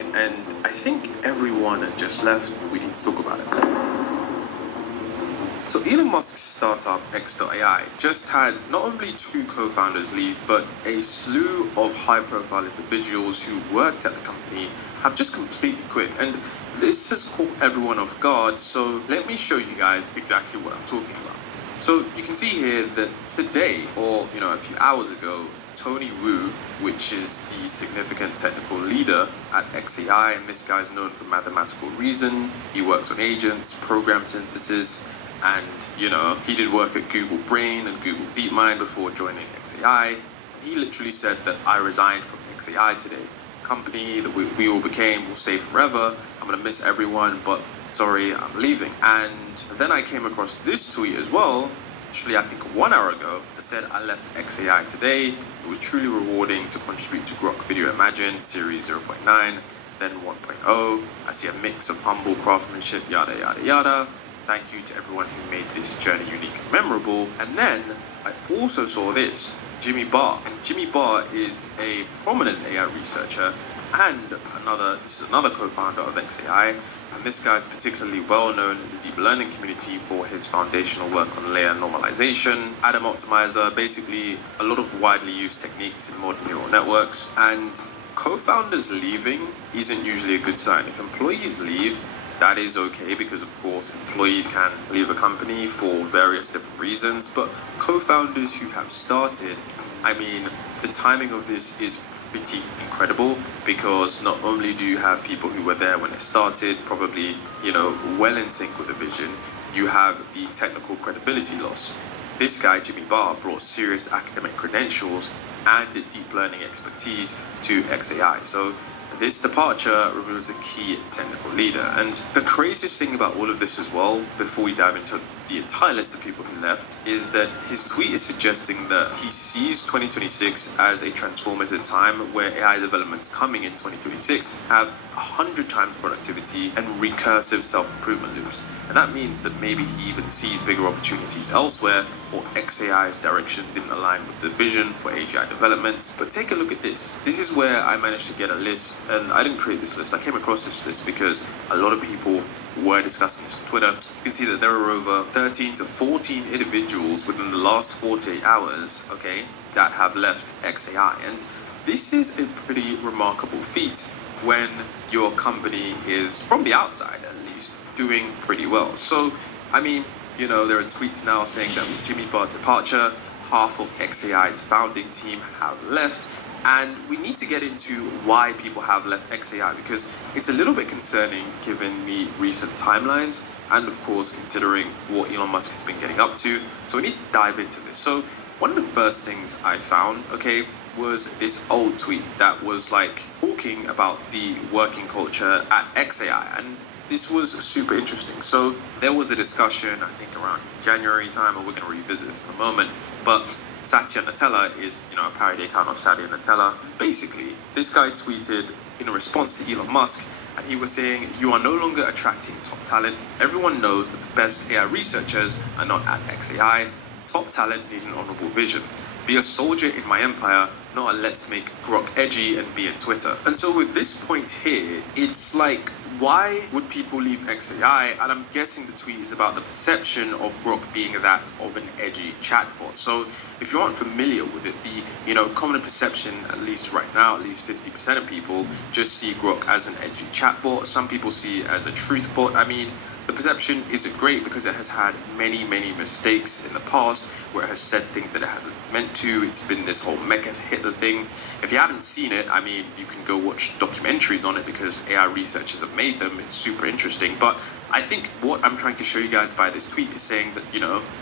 And I think everyone just left. We need to talk about it. So Elon Musk's startup X.AI just had not only two co-founders leave, but a slew of high-profile individuals who worked at the company have just completely quit. And this has caught everyone off guard, so let me show you guys exactly what I'm talking about. So you can see here that today, or a few hours ago, Tony Wu, which is the significant technical leader at XAI, and this guy's known for mathematical reason. He works on agents, program synthesis, and he did work at Google Brain and Google DeepMind before joining XAI. He literally said that I resigned from XAI today. Company that we all became will stay forever. I'm gonna miss everyone, but sorry, I'm leaving. And then I came across this tweet as well, actually I think 1 hour ago, that said I left XAI today. It was truly rewarding to contribute to Grok Video Imagine Series 0.9, then 1.0. I see a mix of humble craftsmanship, yada yada yada. Thank you to everyone who made this journey unique and memorable. And then I also saw this, Jimmy Barr. And Jimmy Barr is a prominent AI researcher and this is another co-founder of XAI. And this guy's particularly well known in the deep learning community for his foundational work on layer normalization, Adam Optimizer, basically a lot of widely used techniques in modern neural networks. And co-founders leaving isn't usually a good sign. If employees leave, that is okay, because of course employees can leave a company for various different reasons, but co-founders who have started, the timing of this is pretty incredible, because not only do you have people who were there when it started, probably, well in sync with the vision, you have the technical credibility loss. This guy, Jimmy Barr, brought serious academic credentials and deep learning expertise to XAI. So this departure removes a key technical leader. And the craziest thing about all of this as well, before we dive into the entire list of people who left, is that his tweet is suggesting that he sees 2026 as a transformative time where AI developments coming in 2026 have 100 times productivity and recursive self-improvement loops. And that means that maybe he even sees bigger opportunities elsewhere, or XAI's direction didn't align with the vision for AGI development. But take a look at this. This is where I managed to get a list, and I didn't create this list. I came across this list because a lot of people were discussing this on Twitter. You can see that there are over 13 to 14 individuals within the last 48 hours, that have left XAI. And this is a pretty remarkable feat when your company is, from the outside at least, doing pretty well. So, there are tweets now saying that with Jimmy Barr's departure, half of XAI's founding team have left. And we need to get into why people have left XAI, because it's a little bit concerning given the recent timelines and, of course, considering what Elon Musk has been getting up to. So we need to dive into this. So one of the first things I found, was this old tweet that was talking about the working culture at XAI. And this was super interesting. So there was a discussion, I think around January time, and we're going to revisit this in a moment. But Satya Nadella is, a parody account of Satya Nadella. Basically, this guy tweeted in response to Elon Musk, and he was saying, "You are no longer attracting top talent. Everyone knows that the best AI researchers are not at XAI. Top talent need an honorable vision. Be a soldier in my empire, not a let's make Grok edgy and be in Twitter." And so with this point here, it's why would people leave XAI? And I'm guessing the tweet is about the perception of Grok being that of an edgy chatbot. So if you aren't familiar with it, the common perception, at least right now, at least 50% of people just see Grok as an edgy chatbot. Some people see it as a truth bot. The perception isn't great because it has had many, many mistakes in the past where it has said things that it hasn't meant to. It's been this whole Mecha Hitler thing. If you haven't seen it, you can go watch documentaries on it because AI researchers have made them. It's super interesting. But I think what I'm trying to show you guys by this tweet is saying that,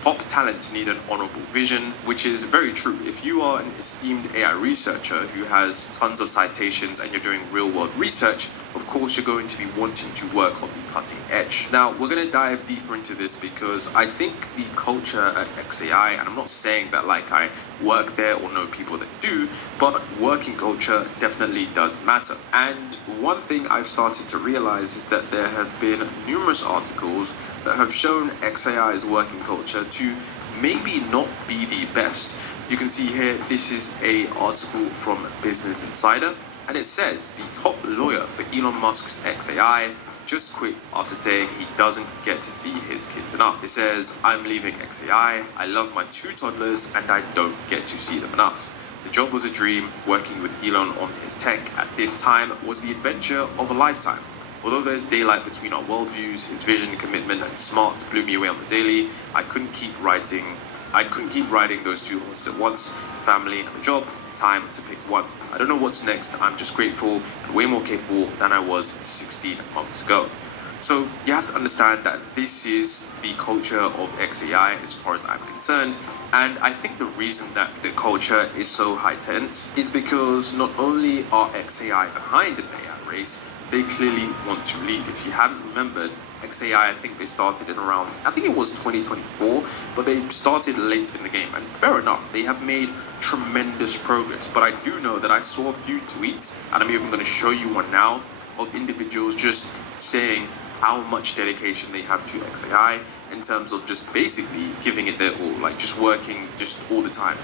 top talent need an honorable vision, which is very true. If you are an esteemed AI researcher who has tons of citations and you're doing real world research, of course you're going to be wanting to work on the cutting edge. Now, we're going to dive deeper into this because I think the culture at XAI, and I'm not saying that I work there or know people that do, but working culture definitely does matter. And one thing I've started to realize is that there have been numerous articles that have shown XAI's working culture to maybe not be the best. You can see here, this is a article from Business Insider. And it says the top lawyer for Elon Musk's XAI just quit after saying he doesn't get to see his kids enough. It says, "I'm leaving XAI. I love my 2 toddlers and I don't get to see them enough. The job was a dream. Working with Elon on his tech at this time was the adventure of a lifetime. Although there's daylight between our worldviews, his vision, commitment, and smarts blew me away on the daily. I couldn't keep riding those 2 horses at once, the family and the job. Time to pick one. I don't know what's next. I'm just grateful and way more capable than I was 16 months ago." So you have to understand that this is the culture of XAI as far as I'm concerned. And I think the reason that the culture is so high tense is because not only are XAI behind an AI race, they clearly want to lead. If you haven't remembered, XAI, I think they started in around, I think it was 2024, but they started late in the game. And fair enough, they have made tremendous progress. But I do know that I saw a few tweets, and I'm even going to show you one now, of individuals just saying how much dedication they have to XAI in terms of just basically giving it their all, like just working just all the time.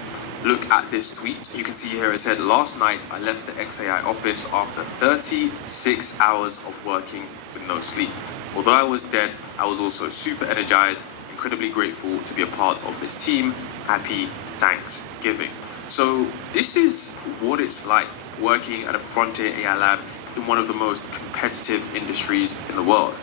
Look at this tweet. You can see here it said, "Last night I left the XAI office after 36 hours of working with no sleep. Although I was dead, I was also super energized, incredibly grateful to be a part of this team. Happy Thanksgiving." So this is what it's like working at a frontier AI lab in one of the most competitive industries in the world.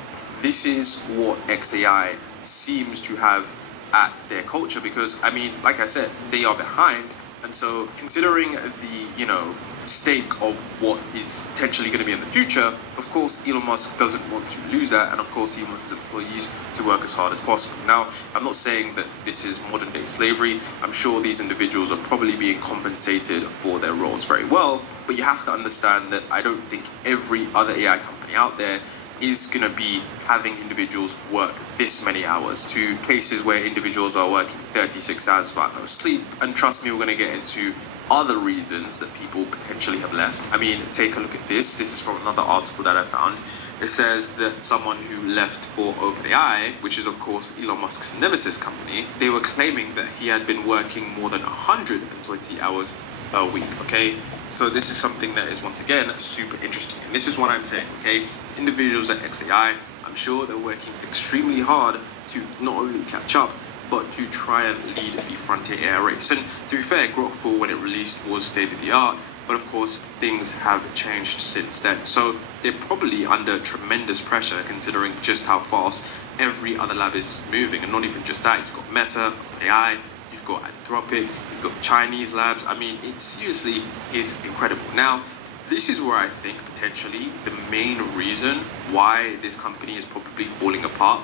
This is what XAI seems to have at their culture because, I mean, like I said, they are behind. And so considering the, stake of what is potentially going to be in the future, of course, Elon Musk doesn't want to lose that. And of course, he wants his employees to work as hard as possible. Now, I'm not saying that this is modern day slavery. I'm sure these individuals are probably being compensated for their roles very well. But you have to understand that I don't think every other AI company out there is going to be having individuals work this many hours, to cases where individuals are working 36 hours without no sleep. And trust me, we're going to get into other reasons that people potentially have left. I mean, take a look at this. This is from another article that I found. It says that someone who left for OpenAI, which is of course Elon Musk's nemesis company, they were claiming that he had been working more than 120 hours a week, okay? So this is something that is, once again, super interesting. And this is what I'm saying, okay? Individuals at XAI, I'm sure they're working extremely hard to not only catch up, but to try and lead the frontier AI race. And to be fair, Grok 4, when it released, was state of the art, but of course, things have changed since then. So they're probably under tremendous pressure considering just how fast every other lab is moving. And not even just that, you've got Meta, OpenAI, you've got Anthropic, you've got Chinese labs. I mean, it seriously is incredible. Now, this is where I think potentially the main reason why this company is probably falling apart.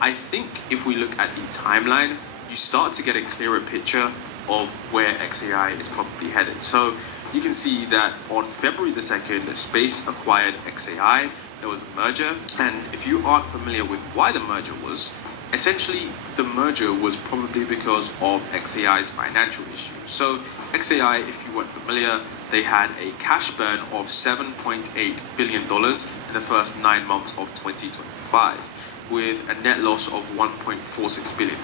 I think if we look at the timeline, you start to get a clearer picture of where XAI is probably headed. So you can see that on February the 2nd, Space acquired XAI. There was a merger. And if you aren't familiar with why the merger was, essentially the merger was probably because of XAI's financial issues. So XAI, if you weren't familiar, they had a cash burn of $7.8 billion in the first 9 months of 2025. With a net loss of $1.46 billion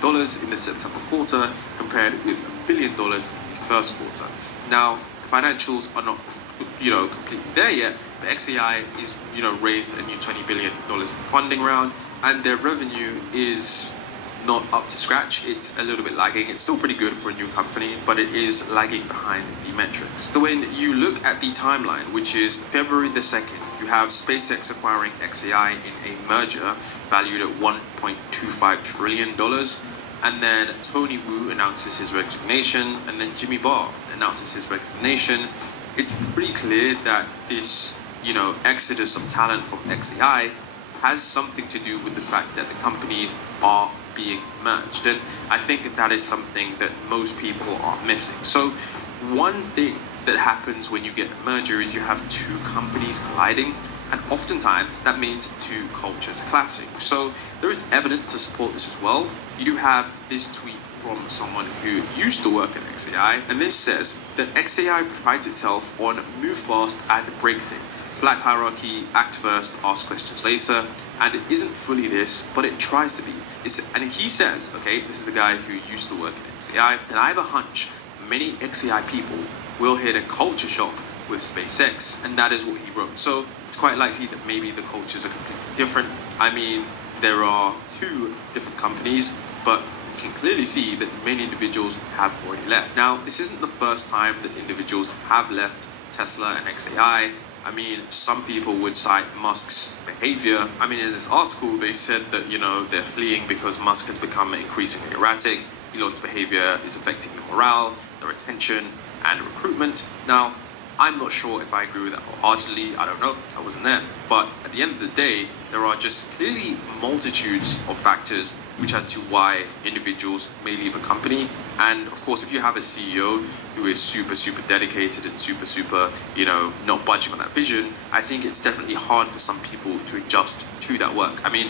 in the September quarter, compared with $1 billion in the first quarter. Now, the financials are not, completely there yet, but XAI is, raised a new $20 billion in funding round, and their revenue is not up to scratch. It's a little bit lagging. It's still pretty good for a new company, but it is lagging behind the metrics. So when you look at the timeline, which is February the 2nd, you have SpaceX acquiring XAI in a merger valued at $1.25 trillion. And then Tony Wu announces his resignation, and then Jimmy Barr announces his resignation. It's pretty clear that this, exodus of talent from XAI has something to do with the fact that the companies are being merged. And I think that is something that most people are missing. So one thing that happens when you get a merger is you have 2 companies colliding, and oftentimes that means 2 cultures clashing. So there is evidence to support this as well. You do have this tweet from someone who used to work at XAI, and this says that XAI prides itself on move fast and break things. Flat hierarchy, act first, ask questions later, and it isn't fully this, but it tries to be. And he says, okay, this is the guy who used to work at XAI, and I have a hunch many XAI people will hit a culture shock with SpaceX, and that is what he wrote. So it's quite likely that maybe the cultures are completely different. I mean, there are two different companies, but you can clearly see that many individuals have already left. Now, this isn't the first time that individuals have left Tesla and XAI. I mean, some people would cite Musk's behavior. I mean, in this article, they said that, they're fleeing because Musk has become increasingly erratic. Elon's behavior is affecting the morale, the retention, and recruitment. Now, I'm not sure if I agree with that wholeheartedly. I don't know. I wasn't there. But at the end of the day, there are just clearly multitudes of factors which as to why individuals may leave a company. And of course, if you have a CEO who is super, super dedicated and super, not budging on that vision, I think it's definitely hard for some people to adjust to that work. I mean,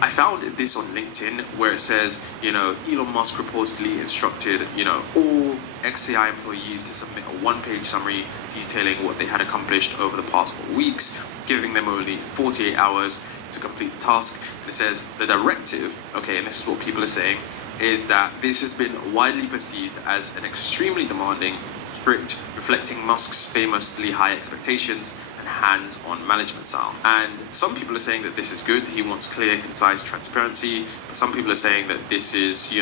I found this on LinkedIn where it says, Elon Musk reportedly instructed, all XAI employees to submit a one-page summary detailing what they had accomplished over the past 4 weeks, giving them only 48 hours to complete the task. And it says the directive, okay, and this is what people are saying, is that this has been widely perceived as an extremely demanding, strict, reflecting Musk's famously high expectations and hands-on management style. And some people are saying that this is good. He wants clear, concise transparency. But some people are saying that this is,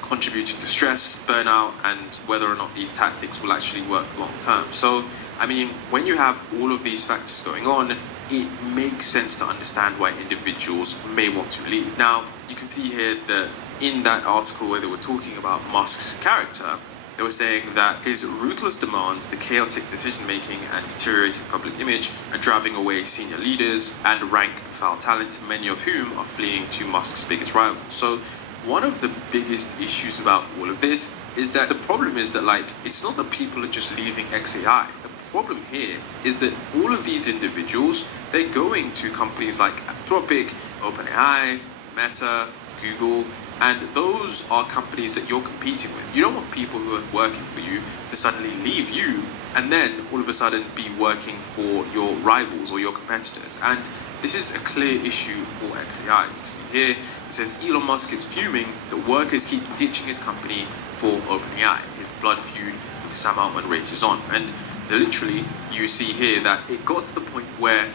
contributing to stress, burnout, and whether or not these tactics will actually work long term. So, I mean, when you have all of these factors going on, it makes sense to understand why individuals may want to leave. Now, you can see here that in that article where they were talking about Musk's character, they were saying that his ruthless demands, the chaotic decision-making, and deteriorating public image are driving away senior leaders and rank and file talent, many of whom are fleeing to Musk's biggest rival. So one of the biggest issues about all of this is that the problem is that, it's not that people are just leaving XAI. The problem here is that all of these individuals, they're going to companies like Anthropic, OpenAI, Meta, Google, and those are companies that you're competing with. You don't want people who are working for you to suddenly leave you and then all of a sudden be working for your rivals or your competitors. And this is a clear issue for XAI. You can see here, it says Elon Musk is fuming that workers keep ditching his company for OpenAI. His blood feud with Sam Altman rages on. And literally, you see here that it got to the point where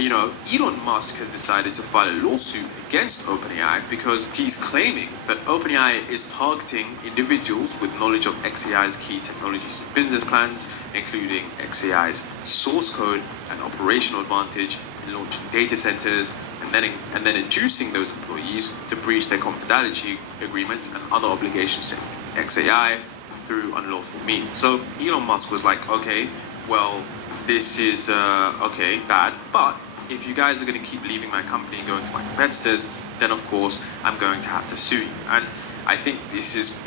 Elon Musk has decided to file a lawsuit against OpenAI because he's claiming that OpenAI is targeting individuals with knowledge of XAI's key technologies and business plans, including XAI's source code and operational advantage in launching data centers, and then inducing those employees to breach their confidentiality agreements and other obligations to XAI through unlawful means. So Elon Musk was like, okay, well, this is bad, but if you guys are going to keep leaving my company and going to my competitors, then of course I'm going to have to sue you. And I think this is